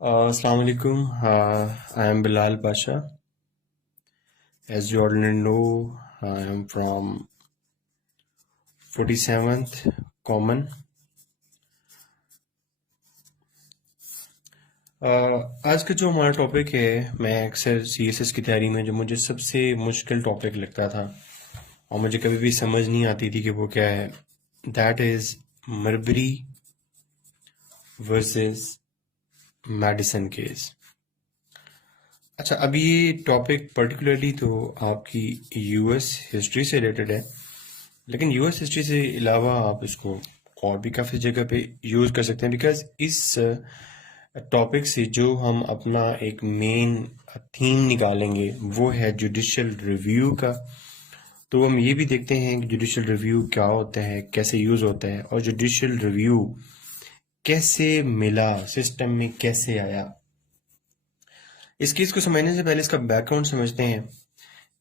Assalamu alaikum. I am Bilal Pasha. As you already know, I am from 47th Common. आज का जो हमारा topic है, मैं अक्सर सीएसएस की तैयारी में जो मुझे सबसे मुश्किल टॉपिक लगता था और मुझे कभी भी समझ नहीं आती थी कि वो क्या है, that is Marbury versus Madison case. अच्छा, अब ये टॉपिक पर्टिकुलरली तो आपकी यूएस हिस्ट्री से रिलेटेड है, लेकिन यूएस हिस्ट्री से अलावा आप इसको और भी काफ़ी जगह पे यूज़ कर सकते हैं, बिकॉज इस टॉपिक से जो हम अपना एक मेन थीम निकालेंगे वो है जुडिशियल रिव्यू का। तो हम ये भी देखते हैं कि जुडिशियल रिव्यू क्या होता है, कैसे यूज़ होता है, और जुडिशियल रिव्यू कैसे मिला, सिस्टम में कैसे आया। इस केस को समझने से पहले इसका बैकग्राउंड समझते हैं।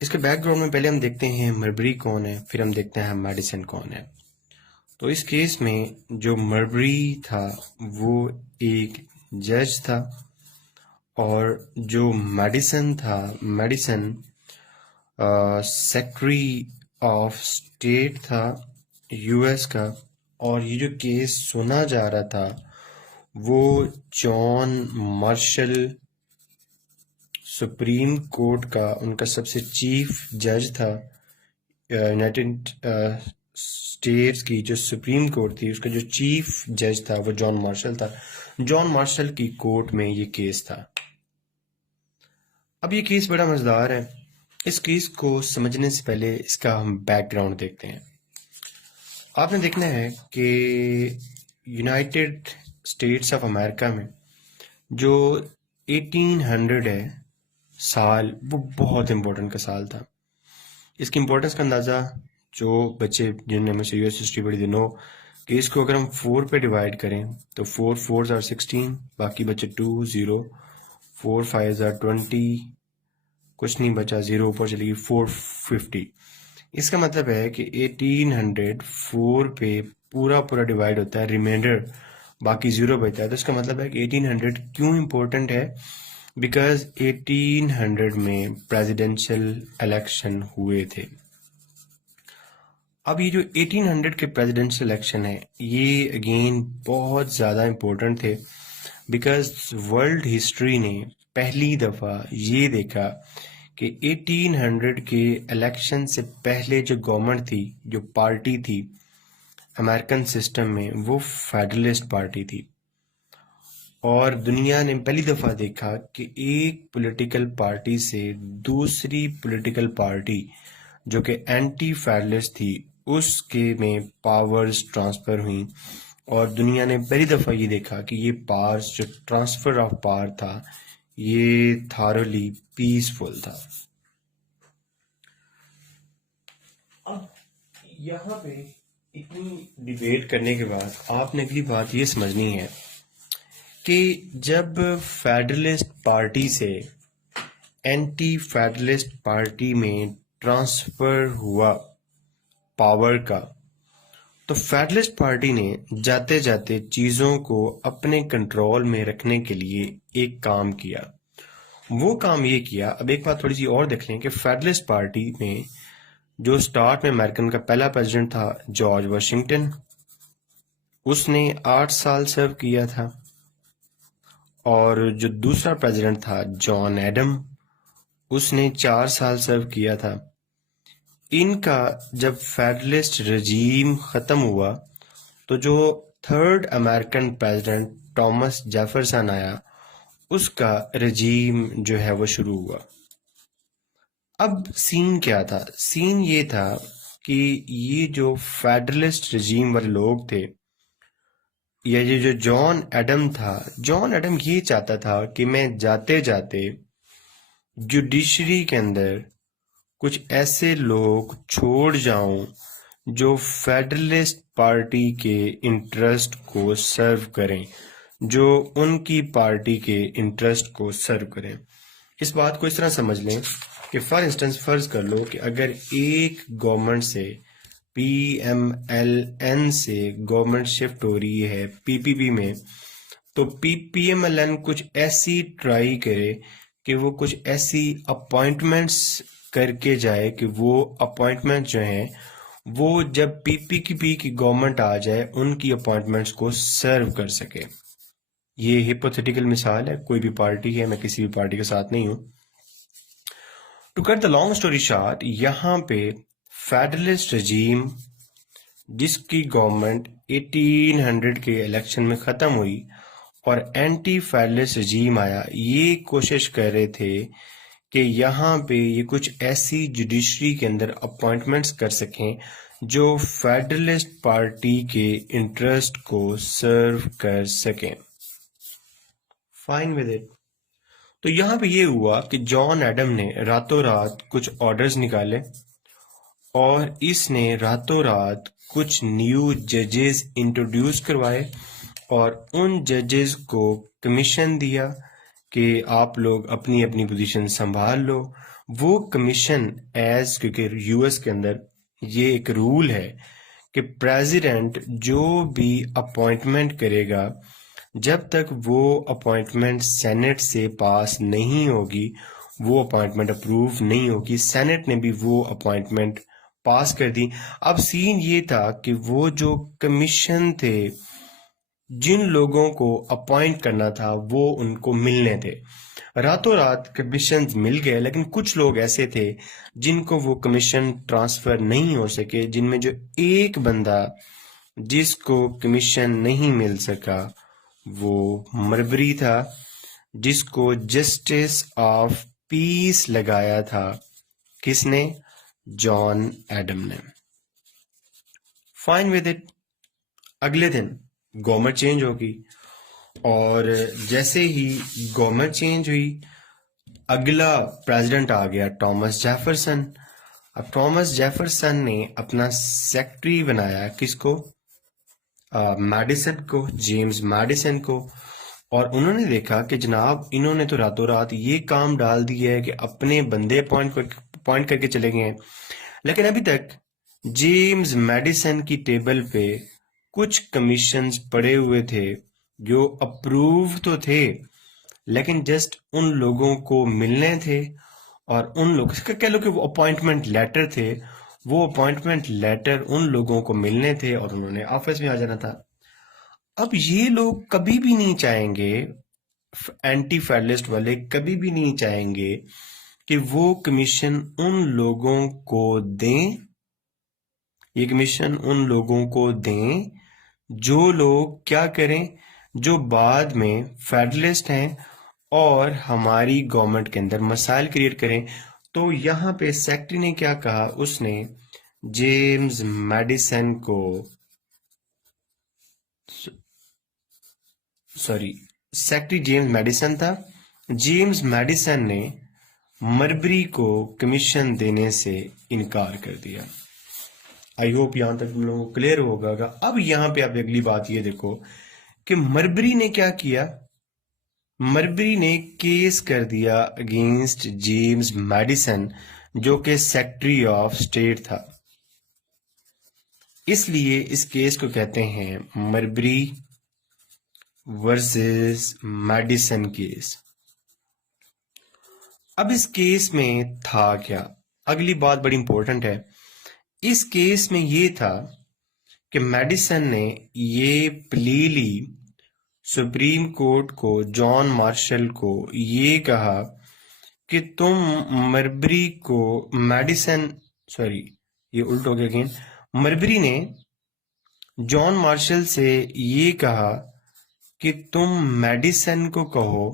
इसके बैकग्राउंड में पहले हम देखते हैं मरबरी कौन है, फिर हम देखते हैं मेडिसन कौन है। तो इस केस में जो मरबरी था वो एक जज था, और जो मेडिसन सेक्रेटरी ऑफ स्टेट था यूएस का। और ये जो केस सुना जा रहा था वो जॉन मार्शल, सुप्रीम कोर्ट का उनका सबसे चीफ जज था। यूनाइटेड स्टेट्स की जो सुप्रीम कोर्ट थी उसका जो चीफ जज था वो जॉन मार्शल था। जॉन मार्शल की कोर्ट में ये केस था। अब ये केस बड़ा मजेदार है। इस केस को समझने से पहले इसका हम बैकग्राउंड देखते हैं। आपने देखना है कि यूनाइटेड स्टेट्स ऑफ अमेरिका में जो 1800 है साल, वो बहुत इम्पोर्टेंट का साल था। इसकी इम्पोर्टेंस का अंदाज़ा जो बच्चे जिन्होंने मुझसे यूएस हिस्ट्री पढ़ी दिनों कि इसको अगर हम 4 पे डिवाइड करें तो 4 4s are 16, बाकी बचे 2 0, 4 5s are 20, कुछ नहीं बचा, 0 ऊपर चली गई, 450। इसका मतलब है कि 1800 4 पे पूरा पूरा डिवाइड होता है, रिमाइंडर बाकी 0 बचता है। तो इसका मतलब है कि 1800 क्यों इम्पोर्टेंट है, बिकॉज 1800 में प्रेसिडेंशियल इलेक्शन हुए थे। अब ये जो 1800 के प्रेसिडेंशियल इलेक्शन है ये अगेन बहुत ज़्यादा इम्पोर्टेंट थे, बिकॉज वर्ल्ड हिस्ट्री ने पहली दफ़ा ये देखा कि 1800 के इलेक्शन से पहले जो गवर्नमेंट थी, जो पार्टी थी अमेरिकन सिस्टम में, वो फेडरलिस्ट पार्टी थी। और दुनिया ने पहली दफ़ा देखा कि एक पॉलिटिकल पार्टी से दूसरी पॉलिटिकल पार्टी जो कि एंटी फेडरलिस्ट थी उसके में पावर्स ट्रांसफ़र हुई। और दुनिया ने पहली दफ़ा ये देखा कि ये पावर्स, जो ट्रांसफ़र ऑफ पावर था, ये थारोली पीसफुल था। अब यहाँ पे इतनी डिबेट करने के बाद आपने अगली बात ये समझनी है कि जब फेडरलिस्ट पार्टी से एंटी फेडरलिस्ट पार्टी में ट्रांसफ़र हुआ पावर का, तो फेडरलिस्ट पार्टी ने जाते जाते चीज़ों को अपने कंट्रोल में रखने के लिए एक काम किया। वो काम ये किया, अब एक बात थोड़ी सी और देख लें कि फेडरलिस्ट पार्टी में जो स्टार्ट में अमेरिकन का पहला प्रेसिडेंट था जॉर्ज वाशिंगटन, उसने 8 साल सर्व किया था। और जो दूसरा प्रेसिडेंट था जॉन एडम, उसने 4 साल सर्व किया था। इनका जब फेडरलिस्ट रजीम ख़त्म हुआ तो जो third American president Thomas Jefferson आया, उसका रजीम जो है वो शुरू हुआ। अब सीन क्या था? सीन ये था कि ये जो फेडरलिस्ट रजीम वाले लोग थे, या ये जो जॉन एडम था, जॉन एडम ये चाहता था कि मैं जाते जाते जुडिशरी के अंदर कुछ ऐसे लोग छोड़ जाऊं जो फेडरलिस्ट पार्टी के इंटरेस्ट को सर्व करें, जो उनकी पार्टी के इंटरेस्ट को सर्व करें। इस बात को इस तरह समझ लें कि फॉर इंस्टेंस फर्ज कर लो कि अगर एक गवर्नमेंट से PMLN से गवर्नमेंट शिफ्ट हो रही है PPP में, तो पीएमएलएन कुछ ऐसी ट्राई करे कि वो कुछ ऐसी अपॉइंटमेंट्स करके जाए कि वो अपॉइंटमेंट जो हैं वो जब पीपीपी की गवर्नमेंट आ जाए उनकी अपॉइंटमेंट्स को सर्व कर सके। ये हिपोथेटिकल मिसाल है, कोई भी पार्टी है, मैं किसी भी पार्टी के साथ नहीं हूं। To cut the long story short, यहां पे फेडरलिस्ट रजीम जिसकी गवर्नमेंट 1800 के इलेक्शन में खत्म हुई और एंटी फेडरलिस्ट रजीम आया, ये कोशिश कर रहे थे कि यहाँ पे ये कुछ ऐसी जुडिशरी के अंदर अपॉइंटमेंट्स कर सकें जो फेडरलिस्ट पार्टी के इंटरेस्ट को सर्व कर सकें। Fine with it. तो यहाँ पे ये हुआ कि जॉन एडम ने रातों रात कुछ ऑर्डर्स निकाले और इसने रातों रात कुछ न्यू जजेस इंट्रोड्यूस करवाए और उन जजेस को कमीशन दिया कि आप लोग अपनी अपनी पोजीशन संभाल लो। वो कमीशन क्योंकि यूएस के अंदर ये एक रूल है कि प्रेसिडेंट जो भी अपॉइंटमेंट करेगा, जब तक वो अपॉइंटमेंट सेनेट से पास नहीं होगी वो अपॉइंटमेंट अप्रूव नहीं होगी। सेनेट ने भी वो अपॉइंटमेंट पास कर दी। अब सीन ये था कि वो जो कमीशन थे, जिन लोगों को अपॉइंट करना था वो उनको मिलने थे। रातों रात कमीशन मिल गए, लेकिन कुछ लोग ऐसे थे जिनको वो कमीशन ट्रांसफर नहीं हो सके, जिनमें जो एक बंदा जिसको कमीशन नहीं मिल सका वो मरबरी था, जिसको जस्टिस ऑफ पीस लगाया था। किसने? जॉन एडम ने। Fine with it. अगले दिन गवर्नमेंट चेंज होगी और जैसे ही गवर्नमेंट चेंज हुई, अगला प्रेसिडेंट आ गया थॉमस जेफरसन। अब थॉमस जेफरसन ने अपना सेक्रेटरी बनाया किसको? मैडिसन को, जेम्स मैडिसन को। और उन्होंने देखा कि जनाब इन्होंने तो रातों रात ये काम डाल दिया है कि अपने बंदे अपॉइंट करके चले गए हैं, लेकिन अभी तक जेम्स मैडिसन की टेबल पे कुछ कमीशंस पड़े हुए थे जो अप्रूव तो थे, लेकिन जस्ट उन लोगों को मिलने थे और उन लोग कह लो कि वो अपॉइंटमेंट लेटर थे, वो अपॉइंटमेंट लेटर उन लोगों को मिलने थे और उन्होंने ऑफिस में आ जाना था। अब ये लोग कभी भी नहीं चाहेंगे, एंटी फेडरलिस्ट वाले कभी भी नहीं चाहेंगे कि वो कमीशन उन लोगों को दें, ये कमीशन उन लोगों को दें जो लोग क्या करें, जो बाद में फेडरलिस्ट हैं और हमारी गवर्नमेंट के अंदर मसाइल क्रिएट करें। तो यहाँ पे सेक्रेटरी ने क्या कहा? उसने जेम्स मैडिसन को, सेक्रेटरी जेम्स मैडिसन था। जेम्स मैडिसन ने मरबरी को कमीशन देने से इनकार कर दिया। आई होप यहां तक तुम लोगों को क्लियर होगा। अब यहां पे आप अगली बात ये देखो कि मरबरी ने क्या किया। मरबरी ने केस कर दिया अगेंस्ट जेम्स मैडिसन जो कि सेक्रेटरी ऑफ स्टेट था। इसलिए इस केस को कहते हैं मरबरी वर्सेस मैडिसन केस। अब इस केस में था क्या? अगली बात बड़ी इंपॉर्टेंट है। इस केस में ये था कि मैडिसन ने ये प्ली ली सुप्रीम कोर्ट को, जॉन मार्शल को, ये कहा कि तुम मरबरी को, ये उल्ट हो गया अगेन। मरबरी ने जॉन मार्शल से ये कहा कि तुम मैडिसन को कहो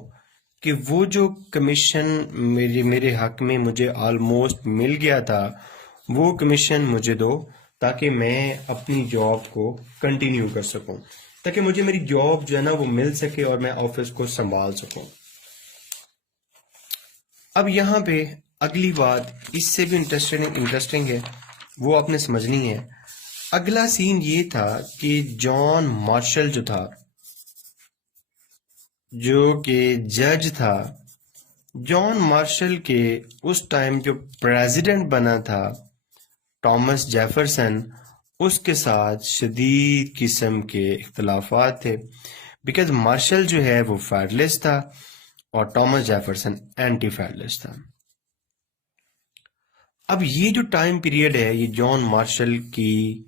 कि वो जो कमीशन मेरे हक में मुझे ऑलमोस्ट मिल गया था वो कमीशन मुझे दो, ताकि मैं अपनी जॉब को कंटिन्यू कर सकूं, ताकि मुझे मेरी जॉब जो है ना वो मिल सके और मैं ऑफिस को संभाल सकूं। अब यहाँ पे अगली बात इससे भी इंटरेस्टिंग है, वो आपने समझनी है। अगला सीन ये था कि जॉन मार्शल जो था, जो कि जज था, जॉन मार्शल के उस टाइम जो प्रेसिडेंट बना था थॉमस जेफरसन, उसके साथ शदीद किस्म के इख्तलाफात थे। बिकॉज मार्शल जो है वो फेडरलिस्ट था और थॉमस जेफरसन एंटी फेडरलिस्ट था। अब ये जो टाइम पीरियड है ये जॉन मार्शल की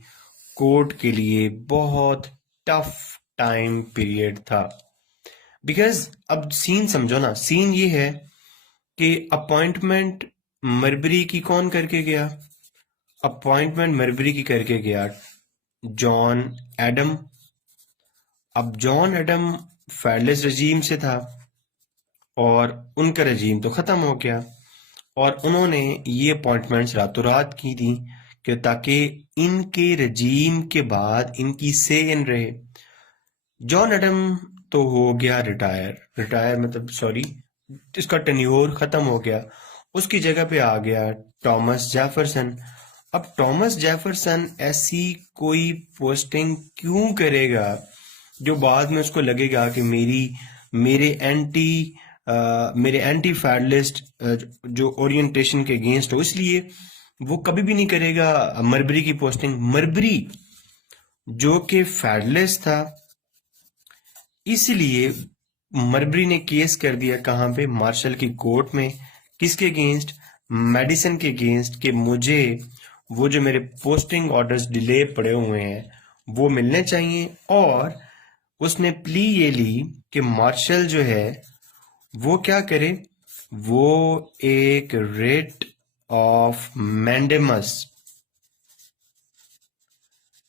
कोर्ट के लिए बहुत टफ टाइम पीरियड था। बिकॉज अब सीन समझो ना, सीन ये है कि अपॉइंटमेंट मरबरी की कौन करके गया? अपॉइंटमेंट मरबरी की करके गया जॉन एडम। अब जॉन एडम फेडरलिस्ट रजीम से था और उनका रजीम तो खत्म हो गया और उन्होंने ये अपॉइंटमेंट्स रातों रात की थी कि ताकि इनके रजीम के बाद इनकी से इन रहे। जॉन एडम तो हो गया रिटायर मतलब सॉरी, इसका टेन्योर खत्म हो गया। उसकी जगह पे आ गया थॉमस जेफरसन। अब थॉमस जेफरसन ऐसी कोई पोस्टिंग क्यों करेगा जो बाद में उसको लगेगा कि मेरे एंटी मेरे एंटी फेडरलिस्ट जो ओरिएंटेशन के अगेंस्ट हो, इसलिए वो कभी भी नहीं करेगा मरबरी की पोस्टिंग। मरबरी जो कि फेडरलिस्ट था, इसलिए मरबरी ने केस कर दिया कहाँ पे? मार्शल की कोर्ट में। किसके अगेंस्ट? मेडिसन के अगेंस्ट, कि मुझे वो जो मेरे पोस्टिंग ऑर्डर्स डिले पड़े हुए हैं वो मिलने चाहिए। और उसने प्ली ये ली कि मार्शल जो है वो क्या करे, वो एक रिट ऑफ मैंडेमस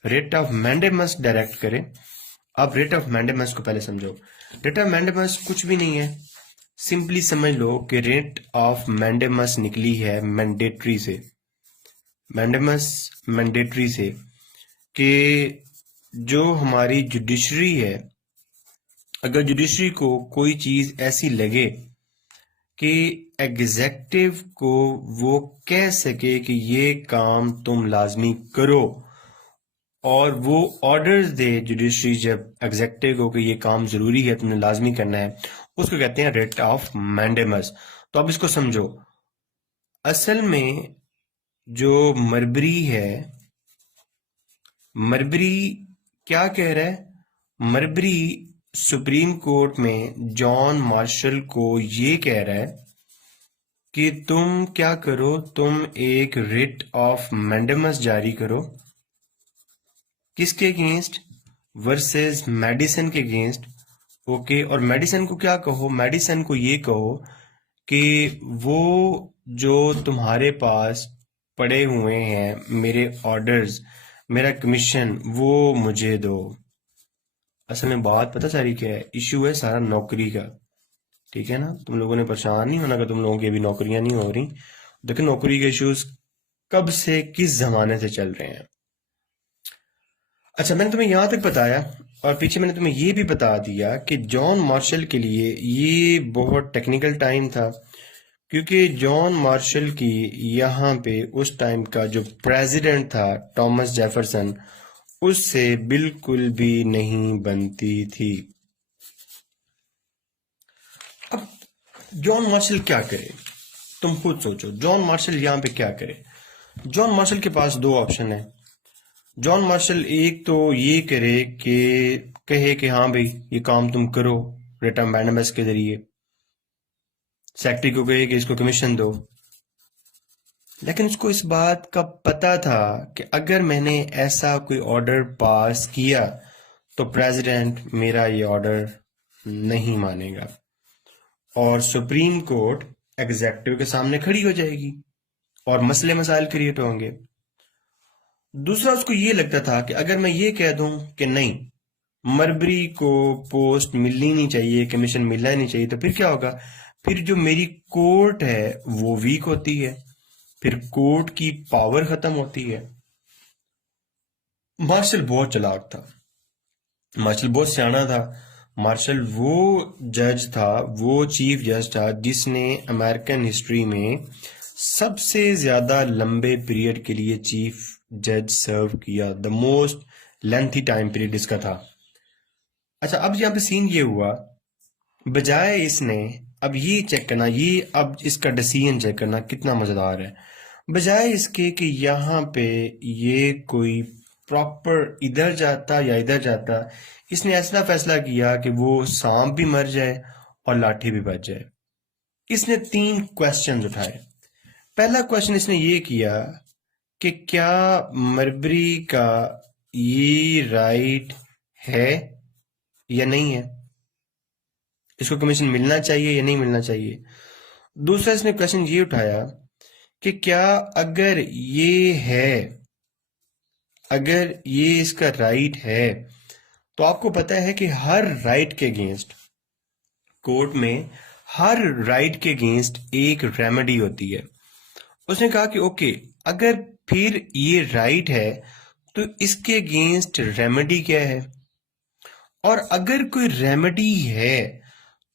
डायरेक्ट करे। अब रिट ऑफ मैंडेमस को पहले समझो। रिट ऑफ मैंडेमस कुछ भी नहीं है, सिंपली समझ लो कि रिट ऑफ मैंडेमस निकली है मैंडेटरी से। मैंडेटरी से कि जो हमारी जुडिशरी है, अगर जुडिशरी को कोई चीज ऐसी लगे कि एग्जेक्टिव को वो कह सके कि ये काम तुम लाजमी करो और वो ऑर्डर्स दे जुडिशरी जब एग्जेक्टिव को कि ये काम जरूरी है, तुमने लाजमी करना है, उसको कहते हैं रिट ऑफ मैंडेमस। तो अब इसको समझो। असल में जो मरबरी है, मरबरी क्या कह रहा है? मरबरी सुप्रीम कोर्ट में जॉन मार्शल को ये कह रहा है कि तुम क्या करो, तुम एक रिट ऑफ मैंडेमस जारी करो। किसके अगेंस्ट? वर्सेस मेडिसन के अगेंस्ट। ओके, और मेडिसन को क्या कहो? मेडिसन को ये कहो कि वो जो तुम्हारे पास पड़े हुए हैं मेरे ऑर्डर्स, मेरा कमीशन, वो मुझे दो। असल में बात पता सारी क्या है? इशू है सारा नौकरी का। ठीक है ना? तुम लोगों ने परेशान नहीं होना कि तुम लोगों की अभी नौकरियां नहीं हो रही। देखो नौकरी के इश्यूज कब से किस जमाने से चल रहे हैं। अच्छा, मैंने तुम्हें यहां तक बताया और पीछे मैंने तुम्हें ये भी बता दिया कि जॉन मार्शल के लिए ये बहुत टेक्निकल टाइम था, क्योंकि जॉन मार्शल की यहाँ पे उस टाइम का जो प्रेसिडेंट था थॉमस जेफरसन, उससे बिल्कुल भी नहीं बनती थी। अब जॉन मार्शल क्या करे? तुम खुद सोचो, जॉन मार्शल यहाँ पे क्या करे? जॉन मार्शल के पास दो ऑप्शन है। जॉन मार्शल एक तो ये करे कि कहे कि हाँ भाई ये काम तुम करो रिट ऑफ मैंडेमस के जरिए, सेक्रेटरी को कहे कि इसको कमीशन दो। लेकिन उसको इस बात का पता था कि अगर मैंने ऐसा कोई ऑर्डर पास किया तो प्रेसिडेंट मेरा ये ऑर्डर नहीं मानेगा और सुप्रीम कोर्ट एग्जेक्टिव के सामने खड़ी हो जाएगी और मसले मसाइल क्रिएट होंगे। दूसरा, उसको ये लगता था कि अगर मैं ये कह दूं कि नहीं, मरबरी को पोस्ट मिलनी नहीं चाहिए, कमीशन मिलना ही नहीं चाहिए, तो फिर क्या होगा? फिर जो मेरी कोर्ट है वो वीक होती है, फिर कोर्ट की पावर खत्म होती है। मार्शल बहुत चालाक था, मार्शल बहुत सियाना था। मार्शल वो जज था, वो चीफ जज था जिसने अमेरिकन हिस्ट्री में सबसे ज्यादा लंबे पीरियड के लिए चीफ जज सर्व किया। The most lengthy time period इसका था। अच्छा, अब यहाँ पे सीन ये हुआ, बजाय इसने अब ये चेक करना, ये अब इसका डिसीजन चेक करना कितना मजेदार है, बजाय इसके कि यहाँ पे ये कोई प्रॉपर इधर जाता या इधर जाता, इसने ऐसा फैसला किया कि वो सांप भी मर जाए और लाठी भी बच जाए। इसने 3 क्वेश्चंस उठाए। पहला क्वेश्चन इसने ये किया कि क्या मरबरी का ये राइट है या नहीं है, इसको कमीशन मिलना चाहिए या नहीं मिलना चाहिए। दूसरा इसने क्वेश्चन ये उठाया कि क्या अगर ये है, अगर ये इसका राइट है, तो आपको पता है कि हर राइट के अगेंस्ट कोर्ट में, हर राइट के अगेंस्ट एक रेमेडी होती है। उसने कहा कि ओके, अगर फिर ये राइट है तो इसके अगेंस्ट रेमेडी क्या है, और अगर कोई रेमेडी है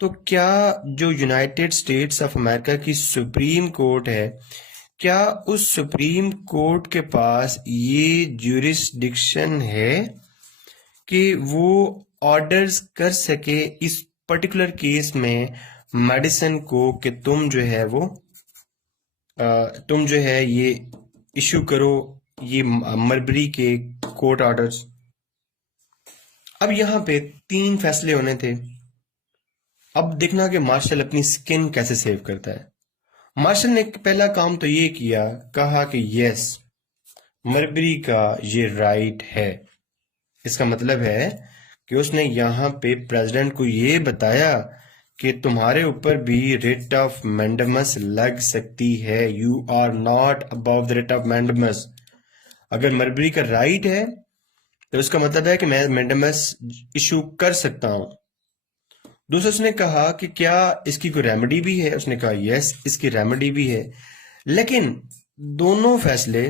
तो क्या जो यूनाइटेड स्टेट्स ऑफ अमेरिका की सुप्रीम कोर्ट है, क्या उस सुप्रीम कोर्ट के पास ये ज्यूरिसडिक्शन है कि वो ऑर्डर्स कर सके इस पर्टिकुलर केस में मेडिसन को कि तुम जो है वो तुम जो है ये इशू करो ये मरबरी के कोर्ट ऑर्डर्स। अब यहाँ पे 3 फैसले होने थे। अब देखना कि मार्शल अपनी स्किन कैसे सेव करता है। मार्शल ने पहला काम तो ये किया, कहा कि यस, मरबरी का ये राइट है। इसका मतलब है कि उसने यहाँ पे प्रेसिडेंट को ये बताया कि तुम्हारे ऊपर भी रिट ऑफ मैंडेमस लग सकती है, you are not above the writ of mandamus. अगर मरबरी का राइट है तो उसका मतलब है कि मैं मैंडेमस इशू कर सकता हूं। दूसरा उसने कहा कि क्या इसकी कोई रेमेडी भी है, उसने कहा यस, इसकी रेमेडी भी है। लेकिन दोनों फैसले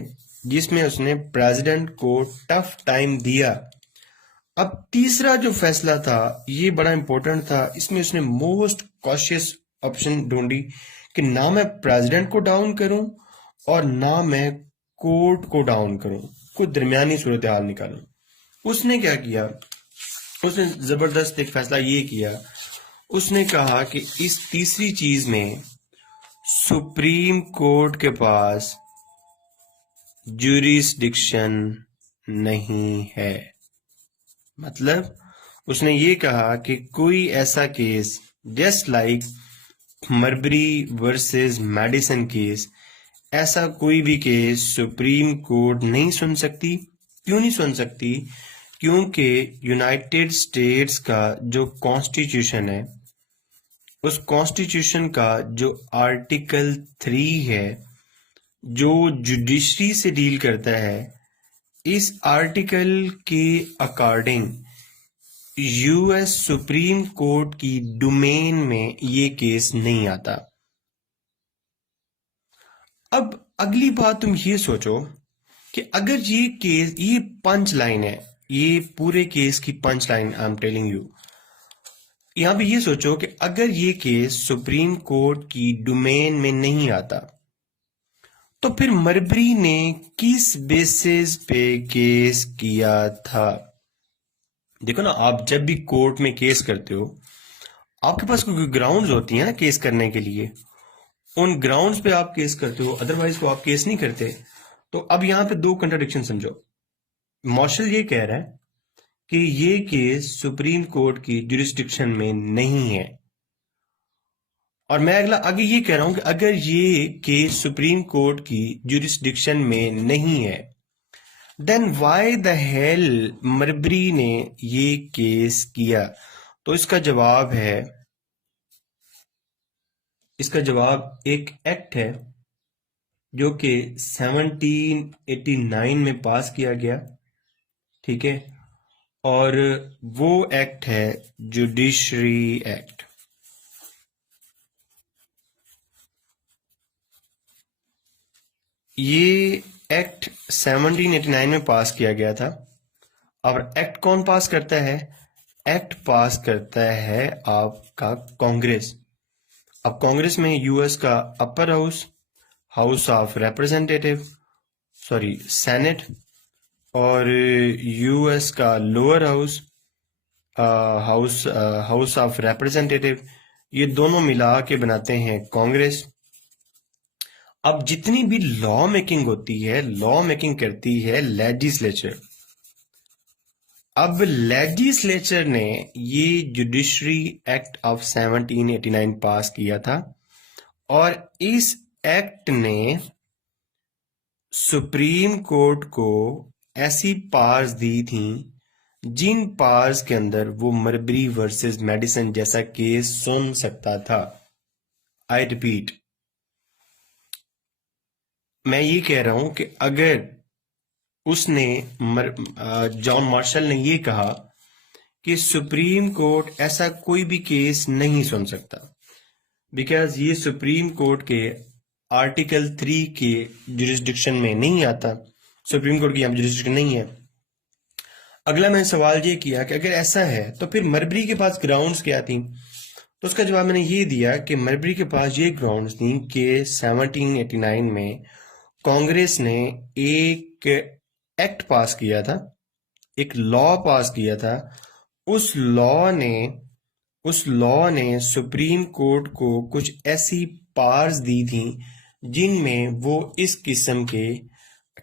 जिसमें उसने प्रेसिडेंट को टफ टाइम दिया। अब तीसरा जो फैसला था ये बड़ा इंपॉर्टेंट था। इसमें उसने मोस्ट कॉशियस ऑप्शन ढूंढी कि ना मैं प्रेसिडेंट को डाउन करूं और ना मैं कोर्ट को डाउन करूं, कोई दरमियानी सूरत हाल निकालूं। उसने क्या किया, उसने जबरदस्त एक फैसला ये किया। उसने कहा कि इस तीसरी चीज में सुप्रीम कोर्ट के पास ज्यूरिसडिक्शन नहीं है। मतलब उसने ये कहा कि कोई ऐसा case just like Marbury versus Madison case, ऐसा कोई भी केस सुप्रीम कोर्ट नहीं सुन सकती। क्यों नहीं सुन सकती? क्योंकि यूनाइटेड स्टेट्स का जो कॉन्स्टिट्यूशन है, उस कॉन्स्टिट्यूशन का जो आर्टिकल 3 है, जो जुडिशरी से डील करता है, इस आर्टिकल के अकॉर्डिंग यूएस सुप्रीम कोर्ट की डोमेन में ये केस नहीं आता। अब अगली बात तुम ये सोचो कि अगर ये केस, ये पंच लाइन है, ये पूरे केस की punch line I am telling you. यहां पे ये सोचो कि अगर ये केस सुप्रीम कोर्ट की डोमेन में नहीं आता तो फिर मरबरी ने किस बेसिस पे केस किया था। देखो ना, आप जब भी कोर्ट में केस करते हो आपके पास कोई ग्राउंड्स होती हैं ना केस करने के लिए, उन ग्राउंड्स पे आप केस करते हो, अदरवाइज को आप केस नहीं करते। तो अब यहाँ पे 2 कंट्राडिक्शन समझो। मार्शल ये कह रहा है कि ये केस सुप्रीम कोर्ट की जुरिस्डिक्शन में नहीं है, और मैं आगे ये कह रहा हूं कि अगर ये केस सुप्रीम कोर्ट की जुरिस्डिक्शन में नहीं है, देन व्हाई द हेल मरबरी ने ये केस किया। तो इसका जवाब है, इसका जवाब एक एक्ट है जो कि 1789 में पास किया गया, ठीक है, और वो एक्ट है जुडिशरी एक्ट। ये एक्ट 1789 में पास किया गया था। और एक्ट कौन पास करता है? एक्ट पास करता है आपका कांग्रेस। अब कांग्रेस में यूएस का upper house, house of representative, sorry senate, और यूएस का lower house, house of representative, ये दोनों मिला के बनाते हैं कांग्रेस। अब जितनी भी लॉ मेकिंग होती है, लॉ मेकिंग करती है लेजिस्लेचर। अब लेजिस्लेचर ने ये जुडिशरी एक्ट ऑफ 1789 पास किया था और इस एक्ट ने सुप्रीम कोर्ट को ऐसी पावर्स दी थी जिन पावर्स के अंदर वो मरबरी वर्सेस मेडिसन जैसा केस सुन सकता था। आई रिपीट, मैं ये कह रहा हूं कि अगर उसने जॉन मार्शल ने ये कहा कि सुप्रीम कोर्ट ऐसा कोई भी केस नहीं सुन सकता बिकॉज ये सुप्रीम कोर्ट के आर्टिकल 3 के जुरिस्डिक्शन में नहीं आता, सुप्रीम कोर्ट की यहाँ जुरिस्डिक्शन नहीं है। अगला मैंने सवाल ये किया कि अगर ऐसा है तो फिर मरबरी के पास ग्राउंड्स क्या थी, तो उसका जवाब मैंने ये दिया कि मरबरी के पास ये ग्राउंड्स थी कि 1789 में कांग्रेस ने एक एक्ट पास किया था, एक लॉ पास किया था। उस लॉ ने सुप्रीम कोर्ट को कुछ ऐसी पावर्स दी थी जिनमें वो इस किस्म के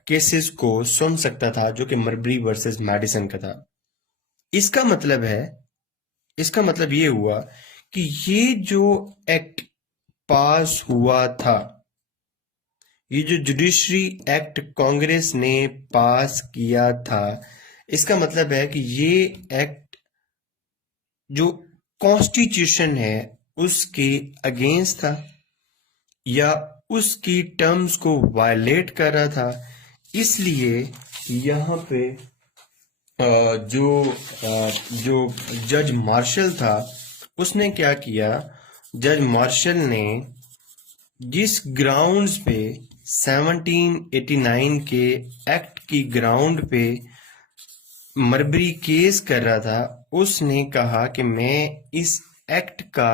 केसेस को सुन सकता था जो कि मरबरी वर्सेस मैडिसन का था। इसका मतलब ये हुआ कि ये जो एक्ट पास हुआ था, ये जो जुडिशरी एक्ट कांग्रेस ने पास किया था, इसका मतलब है कि ये एक्ट जो कॉन्स्टिट्यूशन है उसके अगेंस्ट था या उसकी टर्म्स को वायलेट कर रहा था। इसलिए यहाँ पे जो जज मार्शल था उसने क्या किया, जज मार्शल ने जिस ग्राउंड्स पे 1789 के एक्ट की ग्राउंड पे मरबरी केस कर रहा था, उसने कहा कि मैं इस एक्ट का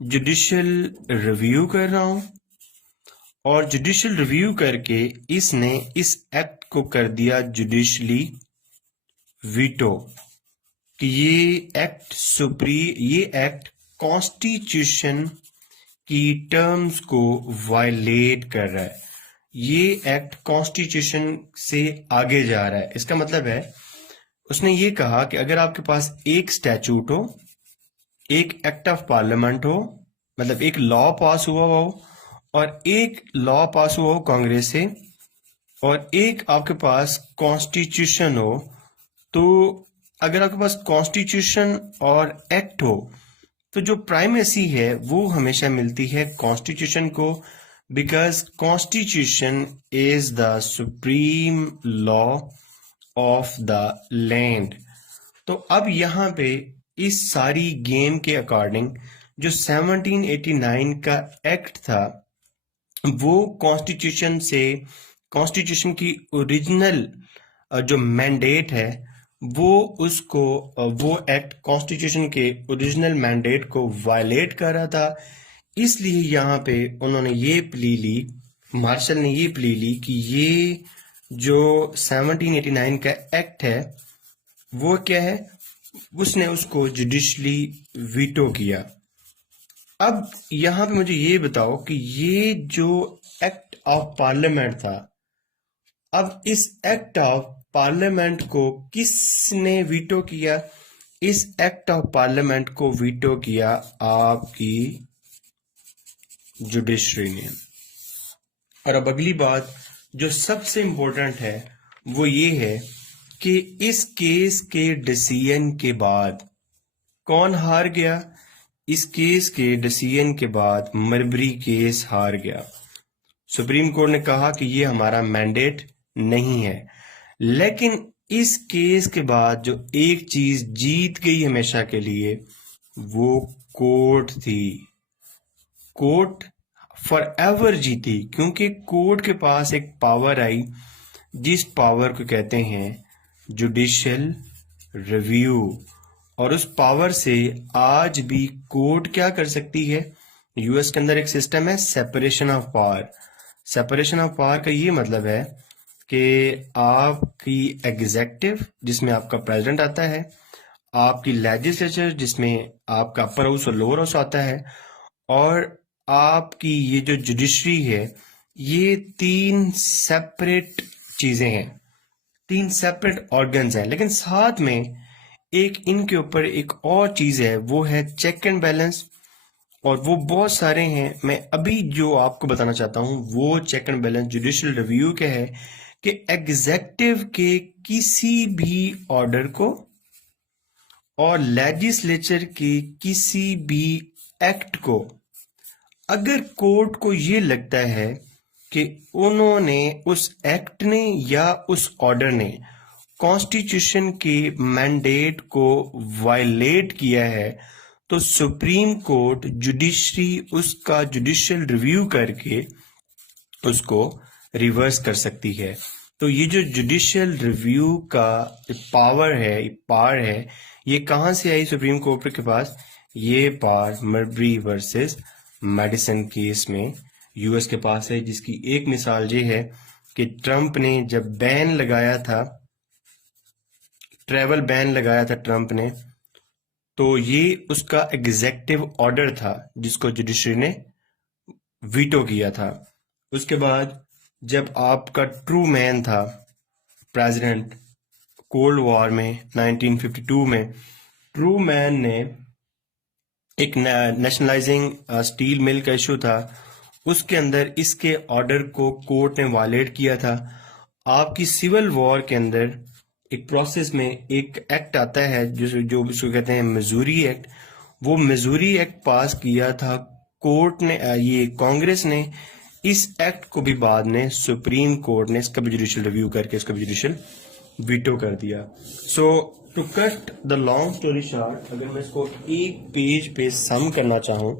जुडिशियल रिव्यू कर रहा हूं और जुडिशियल रिव्यू करके इसने इस एक्ट को कर दिया जुडिशली वीटो कि ये एक्ट कॉन्स्टिट्यूशन की टर्म्स को वायलेट कर रहा है, ये एक्ट कॉन्स्टिट्यूशन से आगे जा रहा है। इसका मतलब है उसने ये कहा कि अगर आपके पास एक स्टैचूट हो, एक एक्ट ऑफ पार्लियामेंट हो, मतलब एक लॉ पास हुआ हो और एक लॉ पास हुआ हो कांग्रेस से और एक आपके पास कॉन्स्टिट्यूशन हो, तो अगर आपके पास कॉन्स्टिट्यूशन और एक्ट हो तो जो प्राइमेसी है वो हमेशा मिलती है कॉन्स्टिट्यूशन को, because constitution is the supreme law of the land. तो अब यहाँ पे इस सारी गेम के अकॉर्डिंग जो 1789 का एक्ट था वो कॉन्स्टिट्यूशन की ओरिजिनल जो मैंडेट है वो एक्ट कॉन्स्टिट्यूशन के ओरिजिनल मैंडेट को वायलेट कर रहा था। इसलिए यहाँ पे उन्होंने ये प्ली ली, मार्शल ने ये प्ली ली कि ये जो 1789 का एक्ट है वो क्या है, उसने उसको जुडिशली वीटो किया। अब यहाँ पे मुझे ये बताओ कि ये जो एक्ट ऑफ पार्लियामेंट था, अब इस एक्ट ऑफ पार्लियामेंट को किसने वीटो किया? इस एक्ट ऑफ पार्लियामेंट को वीटो किया आपकी जुडिशरी ने। और अब अगली बात जो सबसे इंपॉर्टेंट है वो ये है कि इस केस के डिसीजन के बाद कौन हार गया? इस केस के डिसीजन के बाद मरबरी केस हार गया। सुप्रीम कोर्ट ने कहा कि ये हमारा मैंडेट नहीं है, लेकिन इस केस के बाद जो एक चीज जीत गई हमेशा के लिए वो कोर्ट थी। कोर्ट फॉर एवर जीती क्योंकि कोर्ट के पास एक पावर आई जिस पावर को कहते हैं जुडिशियल रिव्यू, और उस पावर से आज भी कोर्ट क्या कर सकती है? यूएस के अंदर एक सिस्टम है separation of power. Separation of power का ये मतलब है कि आपकी एग्जेक्टिव जिसमें आपका प्रेसिडेंट आता है, आपकी लेजिस्लेचर जिसमें आपका अपर हाउस और लोअर हाउस आता है, और आपकी ये जो जुडिशरी है, ये तीन सेपरेट चीजें हैं। 3 सेपरेट ऑर्गन्स हैं, लेकिन साथ में एक इनके ऊपर एक और चीज है, वो है चेक एंड बैलेंस। और वो बहुत सारे हैं। मैं अभी जो आपको बताना चाहता हूं वो check and balance judicial review के है कि एग्जेक्टिव के किसी भी ऑर्डर को और लेजिस्लेचर के किसी भी एक्ट को अगर कोर्ट को ये लगता है कि उन्होंने उस एक्ट ने या उस ऑर्डर ने कॉन्स्टिट्यूशन के मैंडेट को वायलेट किया है, तो सुप्रीम कोर्ट जुडिशरी उसका जुडिशियल रिव्यू करके उसको रिवर्स कर सकती है। तो ये जो जुडिशियल रिव्यू का पावर है, ये कहां से आई सुप्रीम कोर्ट के पास? ये पावर मर्बरी वर्सेस मेडिसन केस में यूएस के पास है, जिसकी एक मिसाल ये है कि ट्रंप ने जब बैन लगाया था, ट्रैवल बैन लगाया था ट्रंप ने, तो ये उसका एग्जेक्टिव ऑर्डर था जिसको जुडिशरी ने वीटो किया था। उसके बाद जब आपका ट्रू मैन था प्रेसिडेंट कोल्ड वॉर में 1952 में, ट्रू मैन ने एक नेशनलाइजिंग स्टील मिल का इशू था, उसके अंदर इसके ऑर्डर को कोर्ट ने वायलेट किया था। आपकी सिविल वॉर के अंदर एक प्रोसेस में एक एक्ट आता है जो इसको कहते हैं मिजूरी एक्ट। वो मिजूरी एक्ट पास किया था कोर्ट ने, ये कांग्रेस ने। इस एक्ट को भी बाद में सुप्रीम कोर्ट ने इसका भी जुडिशियल रिव्यू करके इसका भी जुडिशियल वीटो कर दिया। So to cut the long story short, अगर मैं इसको एक पेज पे सम करना चाहूं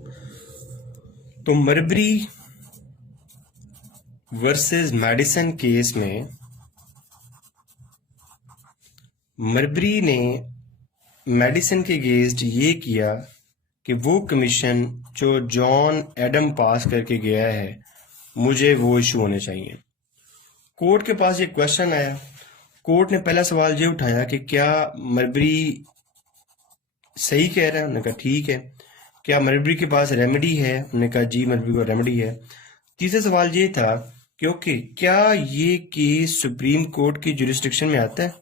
तो मर्बरी वर्सेस मेडिसन केस में मर्बरी ने मेडिसन के अगेंस्ट ये किया कि वो कमीशन जो जॉन एडम पास करके गया है, मुझे वो इशू होने चाहिए। कोर्ट के पास ये क्वेश्चन आया, कोर्ट ने पहला सवाल ये उठाया कि क्या मर्बरी सही कह रहा है? उन्होंने कहा ठीक है। क्या मर्बरी के पास रेमेडी है? उन्होंने कहा जी मर्बरी को रेमेडी है। तीसरा सवाल ये था कि ओके, क्या ये केस सुप्रीम कोर्ट की जुरिस्डिक्शन में आता है?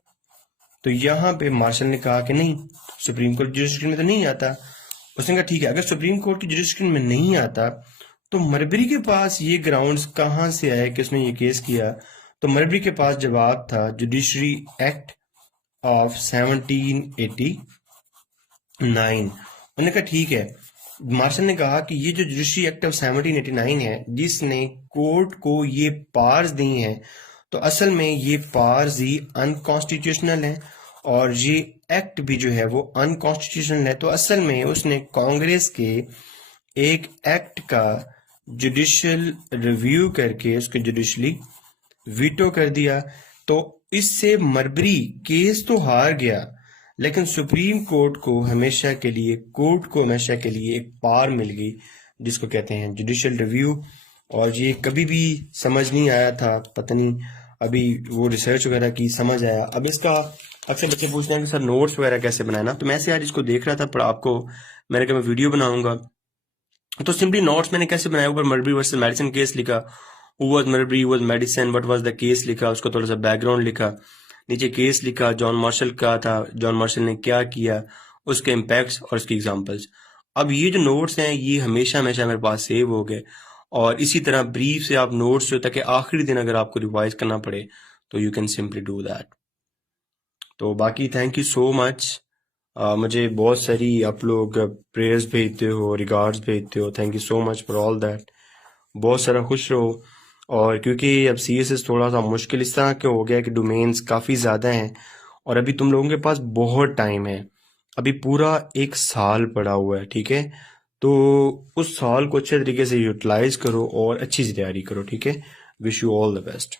तो यहाँ पे मार्शल ने कहा कि नहीं, सुप्रीम कोर्ट जुरिस्डिक्शन में तो नहीं आता। उसने कहा ठीक है, अगर सुप्रीम कोर्ट की जुरिस्डिक्शन में नहीं आता तो मर्बरी के पास ये ग्राउंड्स कहाँ से आए कि उसने ये केस किया? तो मर्बरी के पास जवाब था जुडिशरी एक्ट ऑफ 1789। उन्होंने कहा ठीक है। मार्शल ने कहा कि ये जो जुडिशरी एक्ट ऑफ 1789 है, जिसने कोर्ट को ये पावर्स दी हैं, तो असल में ये पावर्स ही अनकॉन्स्टिट्यूशनल हैं और ये एक्ट भी जो है वो अनकॉन्स्टिट्यूशनल है। तो असल में उसने कांग्रेस के एक एक्ट का जुडिशियल रिव्यू करके उसके जुडिशली वीटो कर दिया। तो इससे मर्बरी केस तो हार गया, लेकिन सुप्रीम कोर्ट को हमेशा के लिए एक पावर मिल गई जिसको कहते हैं जुडिशियल रिव्यू। और ये कभी भी समझ नहीं आया था, पता नहीं अभी वो रिसर्च वगैरह की समझ आया। अब इसका अक्सर बच्चे पूछते हैं कि सर नोट्स वगैरह कैसे बनाना, तो मैं से आज इसको देख रहा था, पर आपको मैंने कहा मैं वीडियो बनाऊंगा, तो सिंपली नोट्स मैंने कैसे बनाया, ऊपर मर्बरी वर्सेस मेडिसन केस लिखा, who was Marbury, who was Madison, what was the case लिखा, उसका थोड़ा सा बैकग्राउंड लिखा, नीचे केस लिखा, जॉन मार्शल का था, जॉन मार्शल ने क्या किया, उसके इम्पैक्ट्स और उसकी एग्जांपल्स। अब ये जो नोट्स हैं ये हमेशा हमेशा मेरे पास सेव हो गए, और इसी तरह ब्रीफ से आप नोट्स जो ताकि आखिरी दिन अगर आपको रिवाइज करना पड़े तो you can simply do that. तो बाकी थैंक यू सो मच। मुझे बहुत सारी आप लोग प्रेयर्स भेजते हो, रिगार्ड्स भेजते हो, thank you so much for all that. बहुत सारा खुश रहो। और क्योंकि अब CSS थोड़ा सा मुश्किल इस तरह के हो गया कि डोमेन्स काफ़ी ज़्यादा हैं और अभी तुम लोगों के पास बहुत टाइम है, अभी पूरा 1 साल पड़ा हुआ है, ठीक है? तो उस साल को अच्छे तरीके से यूटिलाइज करो और अच्छी सी तैयारी करो, ठीक है? Wish you all the best.